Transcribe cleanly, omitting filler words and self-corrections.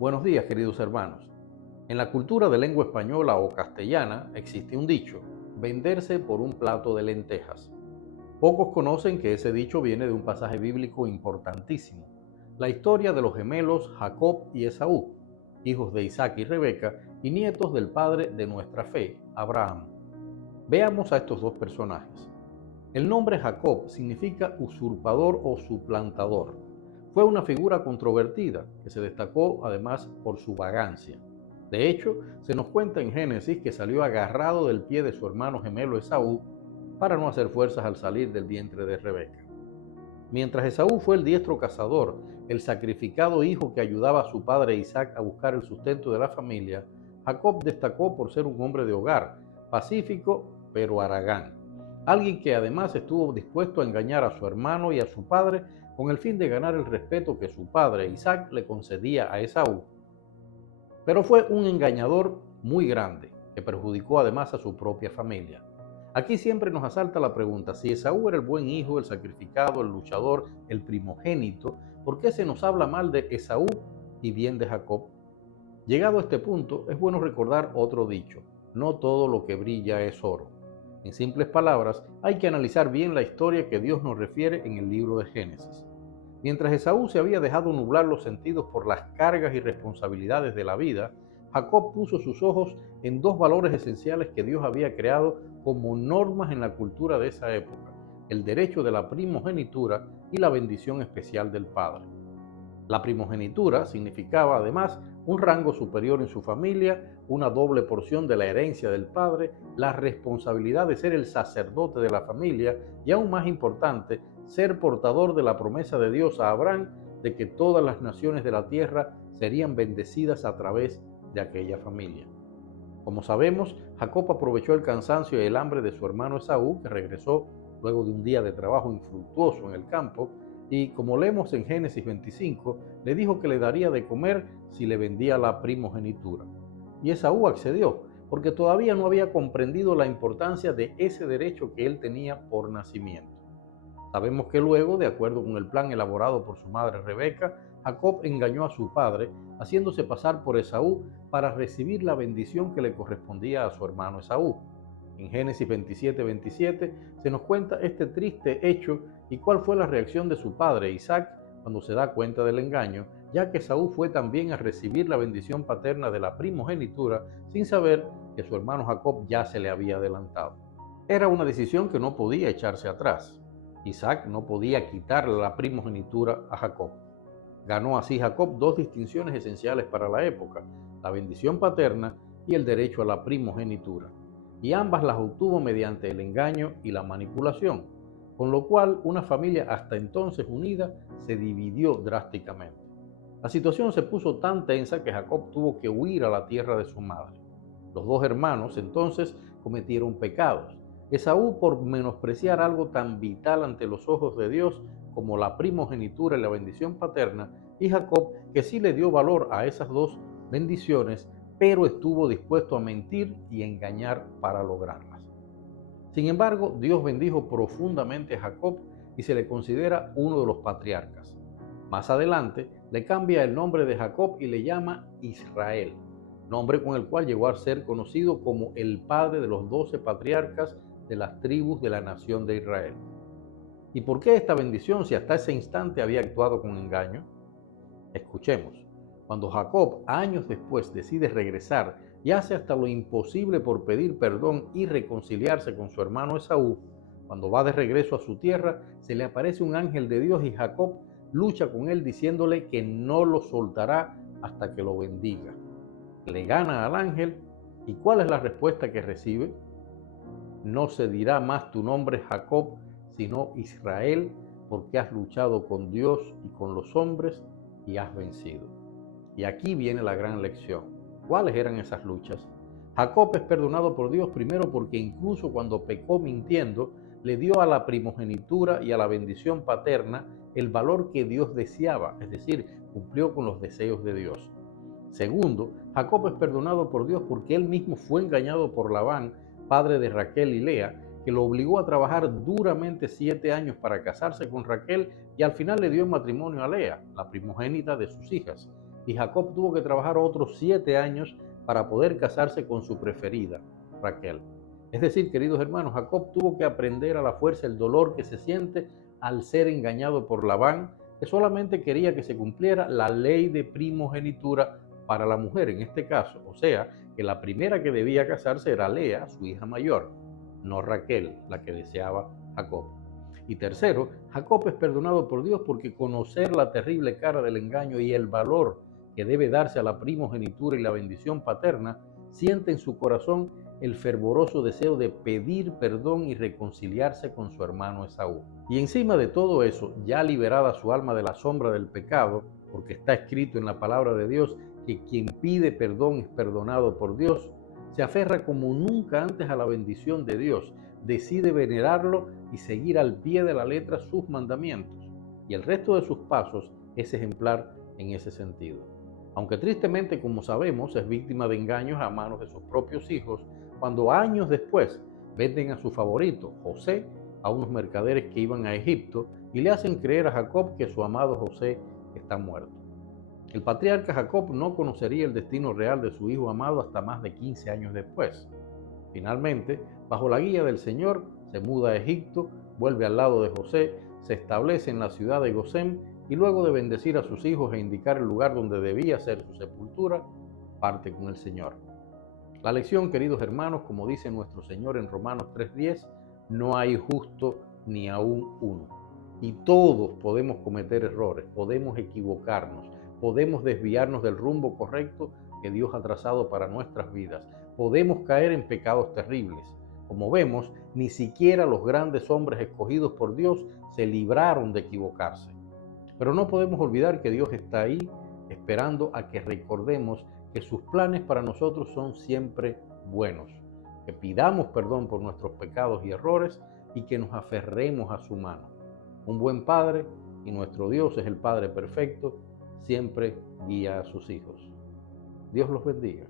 Buenos días, queridos hermanos. En la cultura de lengua española o castellana existe un dicho: venderse por un plato de lentejas. Pocos conocen que ese dicho viene de un pasaje bíblico importantísimo, la historia de los gemelos Jacob y Esaú, hijos de Isaac y Rebeca y nietos del padre de nuestra fe, Abraham. Veamos a estos dos personajes. El nombre Jacob significa usurpador o suplantador. Fue una figura controvertida que se destacó además por su vagancia. De hecho, se nos cuenta en Génesis que salió agarrado del pie de su hermano gemelo Esaú para no hacer fuerzas al salir del vientre de Rebeca. Mientras Esaú fue el diestro cazador, el sacrificado hijo que ayudaba a su padre Isaac a buscar el sustento de la familia, Jacob destacó por ser un hombre de hogar, pacífico pero haragán. Alguien que además estuvo dispuesto a engañar a su hermano y a su padre con el fin de ganar el respeto que su padre Isaac le concedía a Esaú. Pero fue un engañador muy grande, que perjudicó además a su propia familia. Aquí siempre nos asalta la pregunta: si Esaú era el buen hijo, el sacrificado, el luchador, el primogénito, ¿por qué se nos habla mal de Esaú y bien de Jacob? Llegado a este punto, es bueno recordar otro dicho: no todo lo que brilla es oro. En simples palabras, hay que analizar bien la historia que Dios nos refiere en el libro de Génesis. Mientras Esaú se había dejado nublar los sentidos por las cargas y responsabilidades de la vida, Jacob puso sus ojos en dos valores esenciales que Dios había creado como normas en la cultura de esa época: el derecho de la primogenitura y la bendición especial del padre. La primogenitura significaba además un rango superior en su familia, una doble porción de la herencia del padre, la responsabilidad de ser el sacerdote de la familia y, aún más importante, ser portador de la promesa de Dios a Abraham de que todas las naciones de la tierra serían bendecidas a través de aquella familia. Como sabemos, Jacob aprovechó el cansancio y el hambre de su hermano Esaú, que regresó luego de un día de trabajo infructuoso en el campo, y como leemos en Génesis 25, le dijo que le daría de comer si le vendía la primogenitura. Y Esaú accedió, porque todavía no había comprendido la importancia de ese derecho que él tenía por nacimiento. Sabemos que luego, de acuerdo con el plan elaborado por su madre Rebeca, Jacob engañó a su padre, haciéndose pasar por Esaú para recibir la bendición que le correspondía a su hermano Esaú. En Génesis 27:27 se nos cuenta este triste hecho y cuál fue la reacción de su padre Isaac cuando se da cuenta del engaño, ya que Esaú fue también a recibir la bendición paterna de la primogenitura sin saber que su hermano Jacob ya se le había adelantado. Era una decisión que no podía echarse atrás. Isaac no podía quitarle la primogenitura a Jacob. Ganó así Jacob dos distinciones esenciales para la época: la bendición paterna y el derecho a la primogenitura. Y ambas las obtuvo mediante el engaño y la manipulación, con lo cual una familia hasta entonces unida se dividió drásticamente. La situación se puso tan tensa que Jacob tuvo que huir a la tierra de su madre. Los dos hermanos entonces cometieron pecados. Esaú por menospreciar algo tan vital ante los ojos de Dios como la primogenitura y la bendición paterna, y Jacob, que sí le dio valor a esas dos bendiciones, pero estuvo dispuesto a mentir y engañar para lograrlas. Sin embargo, Dios bendijo profundamente a Jacob y se le considera uno de los patriarcas. Más adelante, le cambia el nombre de Jacob y le llama Israel, nombre con el cual llegó a ser conocido como el padre de los 12 patriarcas de las tribus de la nación de Israel. ¿Y por qué esta bendición si hasta ese instante había actuado con engaño? Escuchemos. Cuando Jacob, años después, decide regresar y hace hasta lo imposible por pedir perdón y reconciliarse con su hermano Esaú, cuando va de regreso a su tierra, se le aparece un ángel de Dios y Jacob lucha con él diciéndole que no lo soltará hasta que lo bendiga. Le gana al ángel, y ¿cuál es la respuesta que recibe? No se dirá más tu nombre Jacob, sino Israel, porque has luchado con Dios y con los hombres y has vencido. Y aquí viene la gran lección. ¿Cuáles eran esas luchas? Jacob es perdonado por Dios primero porque incluso cuando pecó mintiendo, le dio a la primogenitura y a la bendición paterna el valor que Dios deseaba, es decir, cumplió con los deseos de Dios. Segundo, Jacob es perdonado por Dios porque él mismo fue engañado por Labán, padre de Raquel y Lea, que lo obligó a trabajar duramente 7 años para casarse con Raquel y al final le dio en matrimonio a Lea, la primogénita de sus hijas. y Jacob tuvo que trabajar otros 7 años para poder casarse con su preferida, Raquel. Es decir, queridos hermanos, Jacob tuvo que aprender a la fuerza el dolor que se siente al ser engañado por Labán, que solamente quería que se cumpliera la ley de primogenitura para la mujer en este caso, o sea, que la primera que debía casarse era Lea, su hija mayor, no Raquel, la que deseaba Jacob. Y tercero, Jacob es perdonado por Dios porque conocer la terrible cara del engaño y el valor que debe darse a la primogenitura y la bendición paterna, siente en su corazón el fervoroso deseo de pedir perdón y reconciliarse con su hermano Esaú. Y encima de todo eso, ya liberada su alma de la sombra del pecado, porque está escrito en la palabra de Dios que quien pide perdón es perdonado por Dios, se aferra como nunca antes a la bendición de Dios, decide venerarlo y seguir al pie de la letra sus mandamientos. Y el resto de sus pasos es ejemplar en ese sentido. Aunque tristemente, como sabemos, es víctima de engaños a manos de sus propios hijos, cuando años después venden a su favorito, José, a unos mercaderes que iban a Egipto y le hacen creer a Jacob que su amado José está muerto. El patriarca Jacob no conocería el destino real de su hijo amado hasta más de 15 años después. Finalmente, bajo la guía del Señor, se muda a Egipto, vuelve al lado de José, se establece en la ciudad de Gosén y luego de bendecir a sus hijos e indicar el lugar donde debía ser su sepultura, parte con el Señor. La lección, queridos hermanos, como dice nuestro Señor en Romanos 3:10, no hay justo ni aún uno. Y todos podemos cometer errores, podemos equivocarnos, podemos desviarnos del rumbo correcto que Dios ha trazado para nuestras vidas. Podemos caer en pecados terribles. Como vemos, ni siquiera los grandes hombres escogidos por Dios se libraron de equivocarse. Pero no podemos olvidar que Dios está ahí esperando a que recordemos que sus planes para nosotros son siempre buenos, que pidamos perdón por nuestros pecados y errores y que nos aferremos a su mano. Un buen padre, y nuestro Dios es el Padre perfecto, siempre guía a sus hijos. Dios los bendiga.